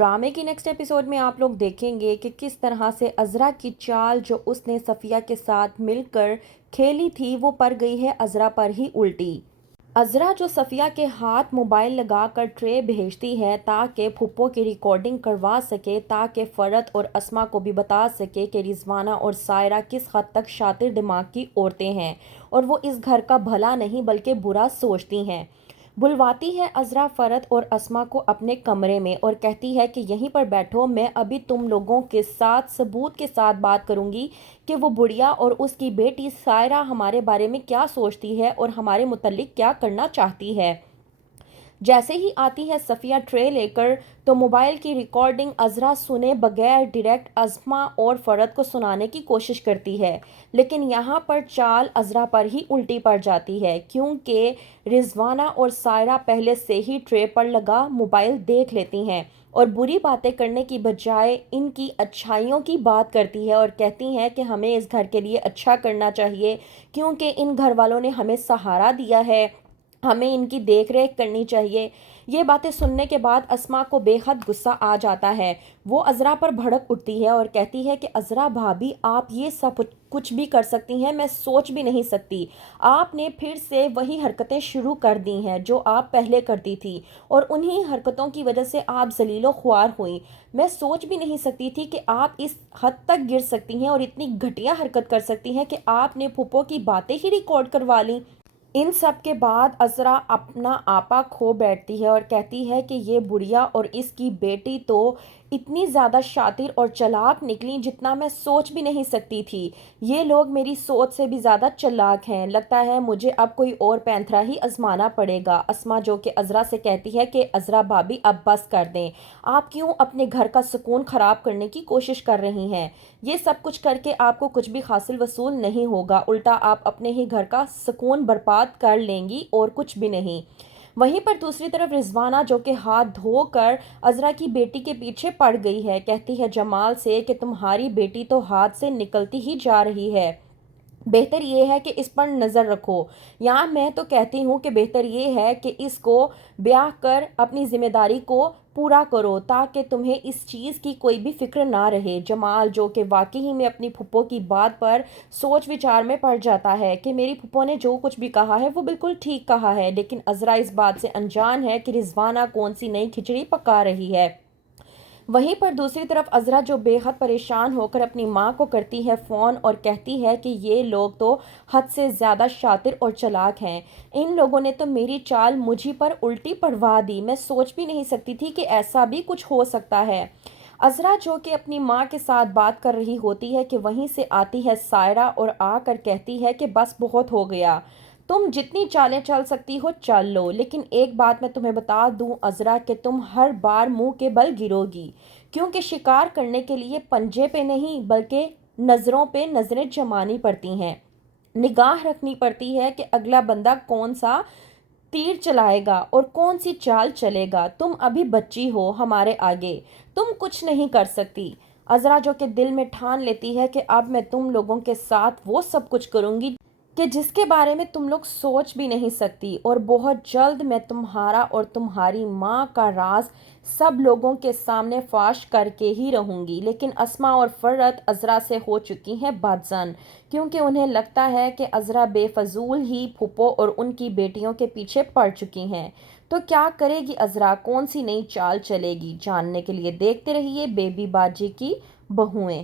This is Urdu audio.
ڈرامے کی نیکسٹ ایپیسوڈ میں آپ لوگ دیکھیں گے کہ کس طرح سے عذرا کی چال جو اس نے صفیہ کے ساتھ مل کر کھیلی تھی وہ پڑ گئی ہے عذرا پر ہی الٹی۔ عذرا جو صفیہ کے ہاتھ موبائل لگا کر ٹرے بھیجتی ہے تاکہ پھپھو کی ریکارڈنگ کروا سکے، تاکہ فرحت اور اسما کو بھی بتا سکے کہ رضوانہ اور سائرہ کس حد تک شاطر دماغ کی عورتیں ہیں اور وہ اس گھر کا بھلا نہیں بلکہ برا سوچتی ہیں۔ بلواتی ہے عذرا فرحت اور اسما کو اپنے کمرے میں اور کہتی ہے کہ یہیں پر بیٹھو، میں ابھی تم لوگوں کے ساتھ ثبوت کے ساتھ بات کروں گی کہ وہ بڑھیا اور اس کی بیٹی سائرہ ہمارے بارے میں کیا سوچتی ہے اور ہمارے متعلق کیا کرنا چاہتی ہے۔ جیسے ہی آتی ہے صفیہ ٹرے لے کر تو موبائل کی ریکارڈنگ عذرا سنے بغیر ڈائریکٹ اسما اور فرحت کو سنانے کی کوشش کرتی ہے، لیکن یہاں پر چال عذرا پر ہی الٹی پڑ جاتی ہے کیونکہ رضوانہ اور سائرہ پہلے سے ہی ٹرے پر لگا موبائل دیکھ لیتی ہیں اور بری باتیں کرنے کی بجائے ان کی اچھائیوں کی بات کرتی ہے اور کہتی ہیں کہ ہمیں اس گھر کے لیے اچھا کرنا چاہیے کیونکہ ان گھر والوں نے ہمیں سہارا دیا ہے، ہمیں ان کی دیکھ ریکھ کرنی چاہیے۔ یہ باتیں سننے کے بعد اسما کو بے حد غصہ آ جاتا ہے، وہ عذرا پر بھڑک اٹھتی ہے اور کہتی ہے کہ عذرا بھابی آپ یہ سب کچھ بھی کر سکتی ہیں، میں سوچ بھی نہیں سکتی، آپ نے پھر سے وہی حرکتیں شروع کر دی ہیں جو آپ پہلے کرتی تھی اور انہی حرکتوں کی وجہ سے آپ ذلیل و خوار ہوئیں، میں سوچ بھی نہیں سکتی تھی کہ آپ اس حد تک گر سکتی ہیں اور اتنی گھٹیا حرکت کر سکتی ہیں کہ آپ نے پھپھو کی باتیں ہی ریکارڈ کروا لیں۔ ان سب کے بعد عذرا اپنا آپا کھو بیٹھتی ہے اور کہتی ہے کہ یہ بڑھیا اور اس کی بیٹی تو اتنی زیادہ شاطر اور چلاک نکلی جتنا میں سوچ بھی نہیں سکتی تھی، یہ لوگ میری سوچ سے بھی زیادہ چلاک ہیں، لگتا ہے مجھے اب کوئی اور پینتھرا ہی آزمانا پڑے گا۔ اسما جو کہ عذرا سے کہتی ہے کہ عذرا بھابی اب بس کر دیں، آپ کیوں اپنے گھر کا سکون خراب کرنے کی کوشش کر رہی ہیں، یہ سب کچھ کر کے آپ کو کچھ بھی حاصل وصول نہیں ہوگا، الٹا آپ اپنے ہی گھر کا سکون برباد کر لیں گی اور کچھ بھی نہیں۔ وہیں پر دوسری طرف رضوانہ جو کہ ہاتھ دھو کر عذرا کی بیٹی کے پیچھے پڑ گئی ہے، کہتی ہے جمال سے کہ تمہاری بیٹی تو ہاتھ سے نکلتی ہی جا رہی ہے، بہتر یہ ہے کہ اس پر نظر رکھو، یا میں تو کہتی ہوں کہ بہتر یہ ہے کہ اس کو بیاہ کر اپنی ذمہ داری کو پورا کرو تاکہ تمہیں اس چیز کی کوئی بھی فکر نہ رہے۔ جمال جو کہ واقعی میں اپنی پھپھو کی بات پر سوچ وچار میں پڑ جاتا ہے کہ میری پھپھو نے جو کچھ بھی کہا ہے وہ بالکل ٹھیک کہا ہے، لیکن عذرا اس بات سے انجان ہے کہ رضوانہ کون سی نئی کھچڑی پکا رہی ہے۔ وہیں پر دوسری طرف عذرا جو بے حد پریشان ہو کر اپنی ماں کو کرتی ہے فون اور کہتی ہے کہ یہ لوگ تو حد سے زیادہ شاطر اور چلاک ہیں، ان لوگوں نے تو میری چال مجھی پر الٹی پڑوا دی، میں سوچ بھی نہیں سکتی تھی کہ ایسا بھی کچھ ہو سکتا ہے۔ عذرا جو کہ اپنی ماں کے ساتھ بات کر رہی ہوتی ہے کہ وہیں سے آتی ہے سائرہ اور آ کر کہتی ہے کہ بس بہت ہو گیا، تم جتنی چالیں چل سکتی ہو چل لو، لیکن ایک بات میں تمہیں بتا دوں عذرا کہ تم ہر بار منہ کے بل گرو گی، کیونکہ شکار کرنے کے لیے پنجے پہ نہیں بلکہ نظروں پہ نظریں جمانی پڑتی ہیں، نگاہ رکھنی پڑتی ہے کہ اگلا بندہ کون سا تیر چلائے گا اور کون سی چال چلے گا، تم ابھی بچی ہو ہمارے آگے، تم کچھ نہیں کر سکتی۔ عذرا جو کہ دل میں ٹھان لیتی ہے کہ اب میں تم لوگوں کے ساتھ وہ سب کچھ کروں گی کہ جس کے بارے میں تم لوگ سوچ بھی نہیں سکتی، اور بہت جلد میں تمہارا اور تمہاری ماں کا راز سب لوگوں کے سامنے فاش کر کے ہی رہوں گی۔ لیکن اسما اور فرحت عذرا سے ہو چکی ہیں بدظن، کیونکہ انہیں لگتا ہے کہ عذرا بے فضول ہی پھپھو اور ان کی بیٹیوں کے پیچھے پڑ چکی ہیں۔ تو کیا کرے گی عذرا، کون سی نئی چال چلے گی، جاننے کے لیے دیکھتے رہیے بیبی باجی کی بہوئیں۔